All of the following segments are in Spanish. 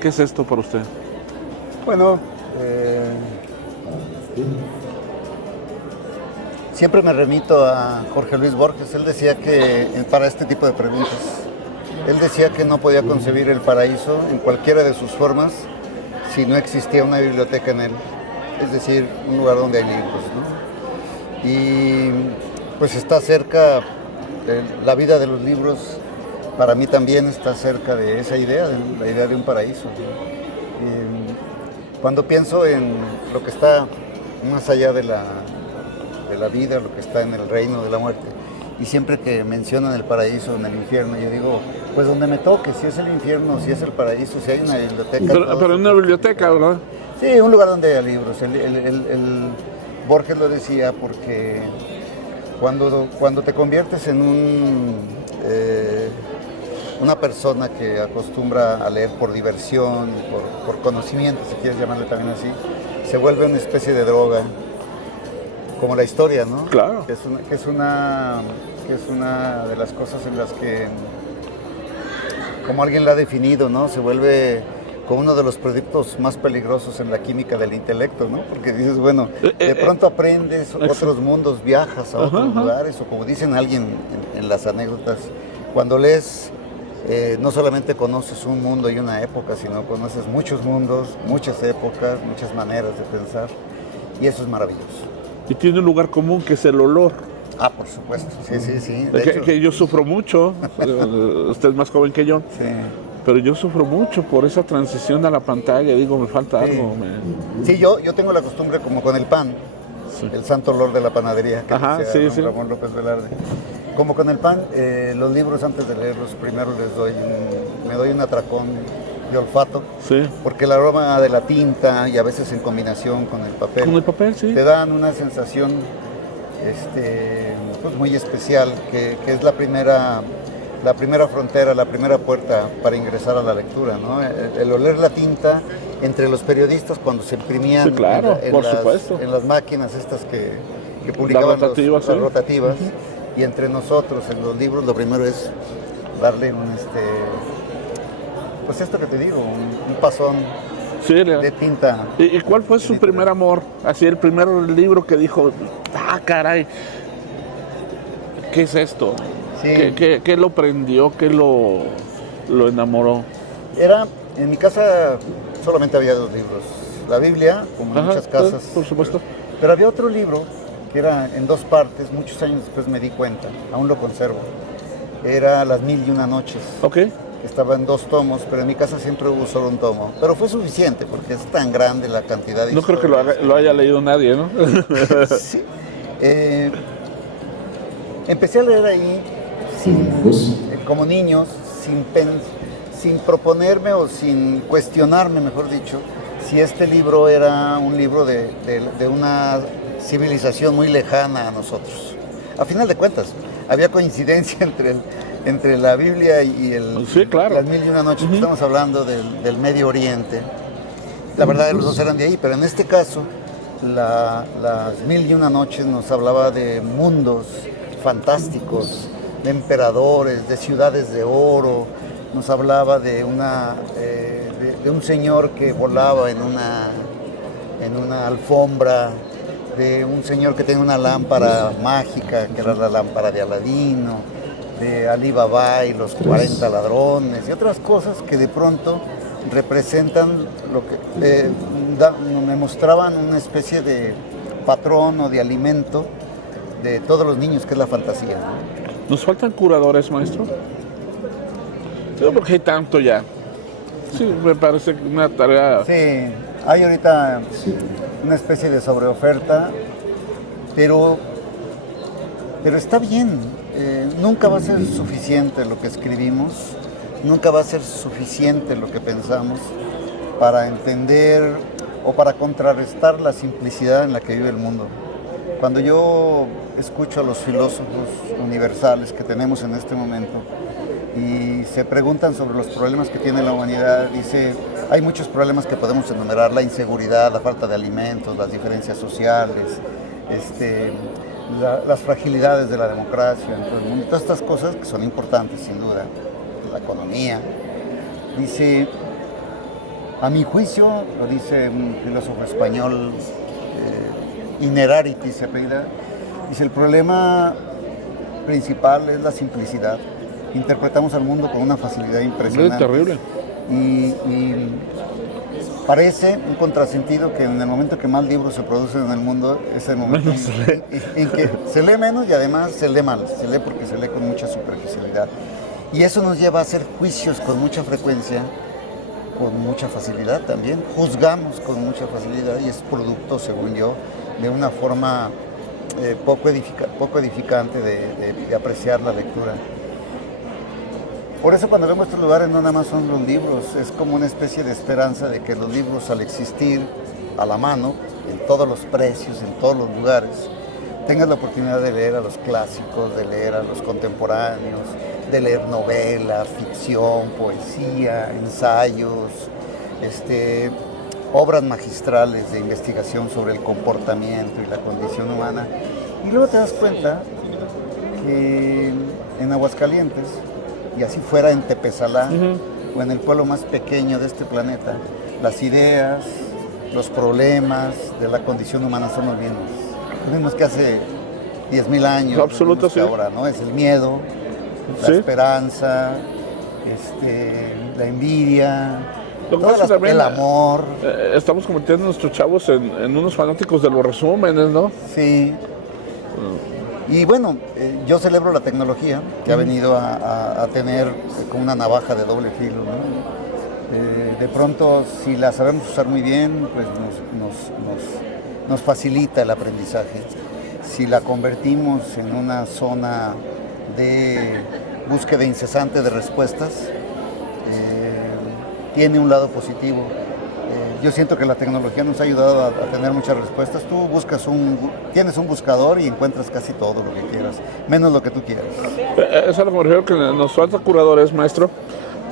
¿Qué es esto para usted? Bueno, siempre me remito a Jorge Luis Borges. Él decía que, para este tipo de preguntas, él decía que no podía concebir el paraíso en cualquiera de sus formas si no existía una biblioteca en él, es decir, un lugar donde hay libros, ¿no? Y pues está cerca, la vida de los libros para mí también está cerca de esa idea, de la idea de un paraíso, ¿no? Cuando pienso en lo que está más allá de la vida, lo que está en el reino de la muerte, y siempre que mencionan el paraíso, en el infierno, yo digo, pues donde me toque, si es el infierno, si es el paraíso, si hay una biblioteca. Pero en una biblioteca, ¿verdad? Sí, un lugar donde haya libros. Borges lo decía porque cuando te conviertes en una persona que acostumbra a leer por diversión, por conocimiento, si quieres llamarle también así, se vuelve una especie de droga, como la historia, ¿no? Claro. Que es una de las cosas en las que, como alguien la ha definido, ¿no? Se vuelve como uno de los productos más peligrosos en la química del intelecto, ¿no? Porque dices, bueno, de pronto aprendes otros mundos, viajas a otros lugares, o como dicen alguien en las anécdotas, cuando lees, no solamente conoces un mundo y una época, sino conoces muchos mundos, muchas épocas, muchas maneras de pensar, y eso es maravilloso. Y tiene un lugar común que es el olor. Ah, por supuesto, sí. Que yo sufro mucho, usted es más joven que yo, Sí. pero yo sufro mucho por esa transición a la pantalla, digo, me falta algo. Sí, yo tengo la costumbre como con el pan, sí. El santo olor de la panadería, que decía don Ramón López Velarde. Como con el pan, los libros antes de leerlos, primero me doy un atracón de olfato, sí. Porque el aroma de la tinta y a veces en combinación con el papel, sí. Te dan una sensación pues muy especial, que es la primera frontera, la primera puerta para ingresar a la lectura, ¿no? El oler la tinta entre los periodistas cuando se imprimían, sí, claro, en las máquinas estas que publicaban las rotativas, y entre nosotros en los libros, lo primero es darle pues esto que te digo, un pasón, sí, de tinta. ¿Y cuál fue su primer amor? Así, el primer libro que dijo, caray, ¿qué es esto? Sí. ¿Qué lo prendió? ¿Qué lo enamoró? En mi casa solamente había 2 libros. La Biblia, como en muchas casas. Por supuesto. Pero había otro libro que era en 2 partes, muchos años después me di cuenta, aún lo conservo. Era Las 1001 noches. Ok. Estaba en 2 tomos, pero en mi casa siempre hubo solo un tomo. Pero fue suficiente porque es tan grande la cantidad de No creo que lo haya leído nadie, ¿no? Sí. Empecé a leer ahí como niños, sin proponerme o sin cuestionarme, mejor dicho, si este libro era un libro de una civilización muy lejana a nosotros. A final de cuentas, había coincidencia entre la Biblia y sí, claro. Las 1001 noches. Estamos hablando del Medio Oriente. La verdad, los 2 eran de ahí, pero en este caso, Las 1001 noches nos hablaba de mundos fantásticos, de emperadores, de ciudades de oro. Nos hablaba de un señor que volaba en una alfombra, de un señor que tenía una lámpara mágica, que era la lámpara de Aladino, de Alí Baba y los 40 ladrones, y otras cosas que de pronto representan lo que me mostraban una especie de patrón o de alimento de todos los niños, que es la fantasía, ¿no? ¿Nos faltan curadores, maestro? Yo porque hay tanto ya. Sí, me parece una tarea. Sí, hay ahorita una especie de sobreoferta, pero está bien. Nunca va a ser suficiente lo que escribimos, nunca va a ser suficiente lo que pensamos para entender o para contrarrestar la simplicidad en la que vive el mundo. Cuando yo escucho a los filósofos universales que tenemos en este momento y se preguntan sobre los problemas que tiene la humanidad, dice, hay muchos problemas que podemos enumerar: la inseguridad, la falta de alimentos, las diferencias sociales, las fragilidades de la democracia en todo el mundo, todas estas cosas que son importantes sin duda, la economía. Dice, a mi juicio, lo dice un filósofo español, Inerarity se apellida, dice, el problema principal es la simplicidad. Interpretamos al mundo con una facilidad impresionante. Es terrible. Y parece un contrasentido que en el momento que más libros se producen en el mundo es el momento en que se lee menos y además se lee mal. Se lee porque se lee con mucha superficialidad. Y eso nos lleva a hacer juicios con mucha frecuencia, con mucha facilidad también. Juzgamos con mucha facilidad y es producto, según yo, de una forma poco edificante de apreciar la lectura. Por eso cuando vemos estos lugares no nada más son los libros, es como una especie de esperanza de que los libros al existir a la mano, en todos los precios, en todos los lugares, tengas la oportunidad de leer a los clásicos, de leer a los contemporáneos, de leer novela, ficción, poesía, ensayos, obras magistrales de investigación sobre el comportamiento y la condición humana. Y luego te das cuenta que en Aguascalientes, y así fuera en Tepezalá, o en el pueblo más pequeño de este planeta, las ideas, los problemas de la condición humana son los mismos que hace 10,000 años, absoluto, sí. Ahora, ¿no? Es el miedo, la esperanza, la envidia, el amor. Estamos convirtiendo a nuestros chavos en unos fanáticos de los resúmenes, ¿no? Sí. Y bueno, yo celebro la tecnología que ha venido a tener como una navaja de doble filo, ¿no? De pronto, si la sabemos usar muy bien, pues nos facilita el aprendizaje. Si la convertimos en una zona de búsqueda incesante de respuestas, tiene un lado positivo. Yo siento que la tecnología nos ha ayudado a tener muchas respuestas. Tú tienes un buscador y encuentras casi todo lo que quieras, menos lo que tú quieras. Es a lo que me refiero, que nos falta curadores, maestro,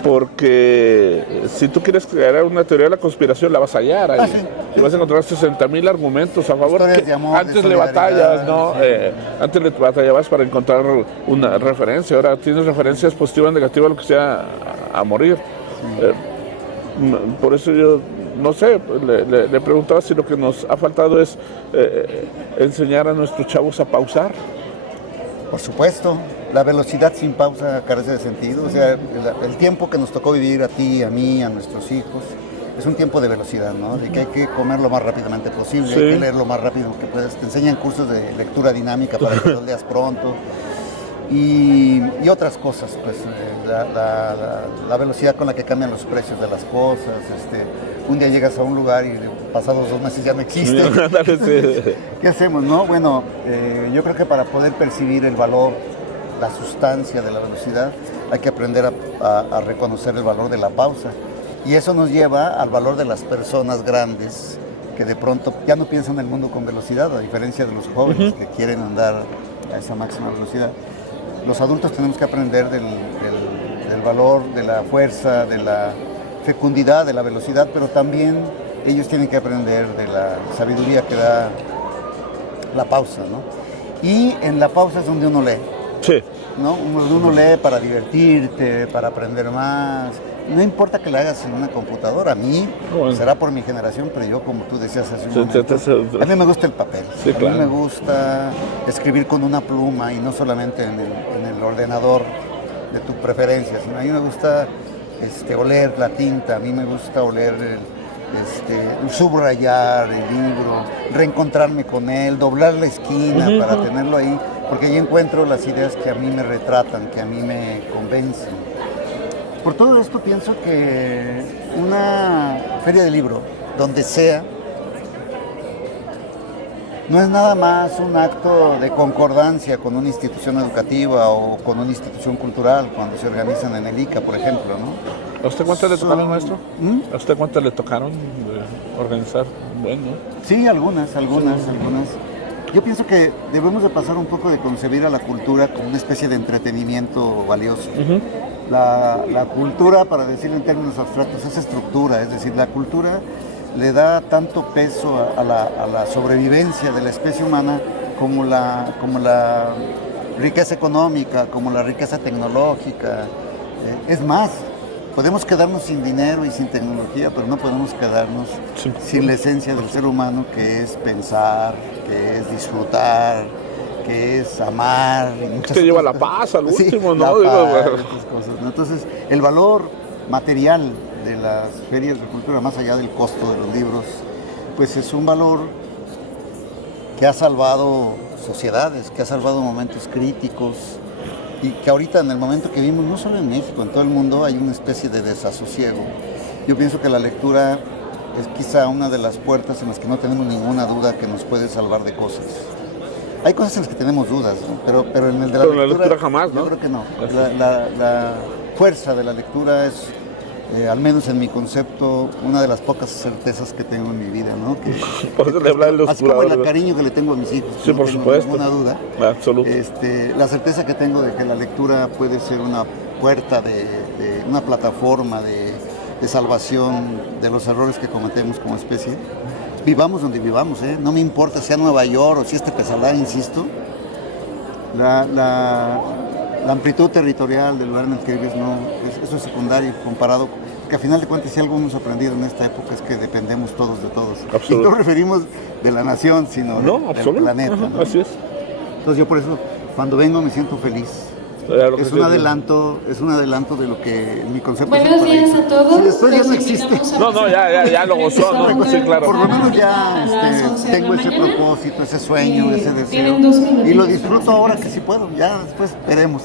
porque si tú quieres crear una teoría de la conspiración, la vas a hallar ahí. Sí. Y vas a encontrar 60,000 argumentos a favor. De amor, antes le batallas, ¿no? Sí. Antes le batallabas para encontrar una referencia. Ahora tienes referencias positivas, negativas, lo que sea, a morir. Sí. Por eso yo... No sé, le preguntaba si lo que nos ha faltado es enseñar a nuestros chavos a pausar. Por supuesto, la velocidad sin pausa carece de sentido. O sea, el tiempo que nos tocó vivir a ti, a mí, a nuestros hijos, es un tiempo de velocidad, ¿no? De que hay que comer lo más rápidamente posible, sí. Hay que leer lo más rápido que puedas. Te enseñan cursos de lectura dinámica para que los leas pronto. Y otras cosas, pues la velocidad con la que cambian los precios de las cosas. Un día llegas a un lugar y pasados 2 meses ya no existe. ¿Qué hacemos, no? Bueno, yo creo que para poder percibir el valor, la sustancia de la velocidad, hay que aprender a reconocer el valor de la pausa. Y eso nos lleva al valor de las personas grandes que de pronto ya no piensan el mundo con velocidad, a diferencia de los jóvenes que quieren andar a esa máxima velocidad. Los adultos tenemos que aprender del valor, de la fuerza, de la fecundidad, de la velocidad, pero también ellos tienen que aprender de la sabiduría que da la pausa, ¿no? Y en la pausa es donde uno lee. Sí. ¿No? Uno lee para divertirte, para aprender más. No importa que lo hagas en una computadora, a mí, será por mi generación, pero yo, como tú decías hace un momento, a mí me gusta el papel, sí, a mí me gusta escribir con una pluma y no solamente en el ordenador de tu preferencia, sino a mí me gusta oler la tinta, a mí me gusta oler subrayar el libro, reencontrarme con él, doblar la esquina para tenerlo ahí, porque yo encuentro las ideas que a mí me retratan, que a mí me convencen. Por todo esto pienso que una feria de libro, donde sea, no es nada más un acto de concordancia con una institución educativa o con una institución cultural, cuando se organizan en el ICA, por ejemplo, ¿no? ¿A usted cuántas le tocaron, maestro? ¿A usted cuántas le tocaron organizar? Bueno. Sí, algunas. Yo pienso que debemos de pasar un poco de concebir a la cultura como una especie de entretenimiento valioso. La cultura, para decirlo en términos abstractos, es estructura, es decir, la cultura le da tanto peso a la sobrevivencia de la especie humana como la riqueza económica, como la riqueza tecnológica. Es más, podemos quedarnos sin dinero y sin tecnología, pero no podemos quedarnos sin la esencia del ser humano, que es pensar, que es disfrutar, que es amar. Que lleva la paz al último, ¿no? La paz, esas cosas, ¿no? Entonces, el valor material de las ferias de cultura, más allá del costo de los libros, pues es un valor que ha salvado sociedades, que ha salvado momentos críticos, y que ahorita, en el momento que vivimos, no solo en México, en todo el mundo hay una especie de desasosiego. Yo pienso que la lectura es quizá una de las puertas en las que no tenemos ninguna duda que nos puede salvar de cosas. Hay cosas en las que tenemos dudas, ¿no? pero en el de la lectura jamás, ¿no? Yo creo que no. La fuerza de la lectura es, al menos en mi concepto, una de las pocas certezas que tengo en mi vida, ¿no? Por eso le hablaba de los así como el cariño que le tengo a mis hijos, sí, no por tengo supuesto. ninguna duda. Absoluto. La certeza que tengo de que la lectura puede ser una puerta, una plataforma de salvación de los errores que cometemos como especie. Vivamos donde vivamos, no me importa si sea Nueva York o si es Tepezatlán, insisto. La amplitud territorial del lugar en el que vives, eso es secundario comparado, que a final de cuentas, si algo hemos aprendido en esta época es que dependemos todos de todos. Absoluto. Y no nos referimos de la nación, sino del planeta. Ajá, ¿no? así es. Entonces yo por eso, cuando vengo, me siento feliz. Es un adelanto de lo que en mi concepto. Buenos días a todos. Si después ya no existe. No, ya lo gozó, ¿no? Sí, claro. Por lo menos ya tengo ese propósito, ese sueño, ese deseo. Y lo disfruto ahora que sí puedo. Ya después veremos.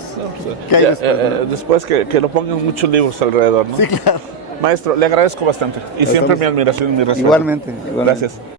¿Qué hay después? Después que lo pongan muchos libros alrededor, ¿no? Sí, claro. Maestro, le agradezco bastante. Y siempre mi admiración y mi respeto. Igualmente. Gracias.